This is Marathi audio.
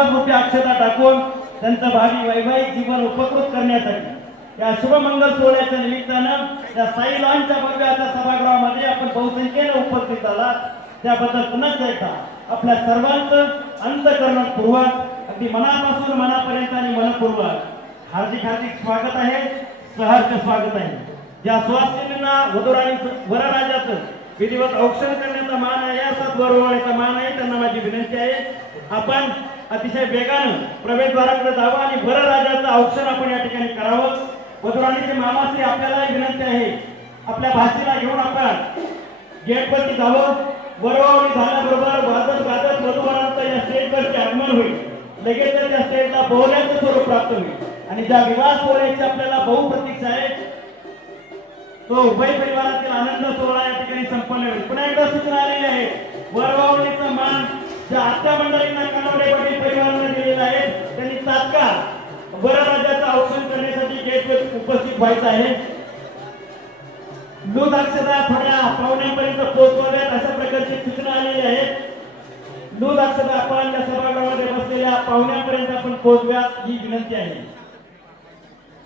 सर्वात मोठी अक्षता टाकून त्यांचं भावी वैवाहिक जीवन उपकृत करण्यासाठी या शुभमंगल सोहळ्याच्या निमित्तानं त्या साई लॉनच्या भव्याच्या सभागृहामध्ये आपण बहुसंख्येने उपस्थित आला त्याबद्दल पुन्हा एकदा आपल्या सर्वांचं अंतःकरणपूर्वक अगदी मनापासून मनापर्यंत आणि मनपूर्वक हार्दिक हार्दिक स्वागत आहे, सहर्ष स्वागत आहे। ज्या सुवासिनींना वधू आणि वरराजाचं विधिवत औक्षण करण्याचा मान आहे, असाच वरवळण्याचा मान आहे, त्यांना माझी विनंती आहे आपण अतिशय वेगानं प्रवेशद्वाराकडे जावं आणि वरराजाचं औक्षण आपण या ठिकाणी करावं। वधूराणीचे मामाश्री आपल्यालाही विनंती आहे, आपल्या भाषेला घेऊन आपण गेटवरती जावं। वरवळणी झाल्याबरोबर वाजत गाजत वधूवरांचं या स्टेजवरती आगमन होईल, लगेच त्या स्टेजला बोहल्याचं स्वरूप प्राप्त होईल आणि ज्या विवाह सोहळ्याची आपल्याला बहुप्रतीक्षा आहे तो उभय परिवारातील आनंद सोहळा या ठिकाणी संपन्न होईल। पुन्हा एकदा सूचना आलेली आहे, वरवळणीचा मान ज्या आत्या मंडळींना कानवडे पाटील परिवाराने दिलेला आहे त्यांनी तात्काळ वरराजाचं औक्षण करण्यासाठी गेटवर उपस्थित व्हायचं आहे। दूध अक्षता थोड्या पाहुण्यांपर्यंत पोहोचवाव्यात अशा प्रकारची सूचना आलेली आहे। दूध अक्षता आपण त्या सभागृहामध्ये बसलेल्या पाहुण्यांपर्यंत आपण पोहोचव्यात ही विनंती आहे।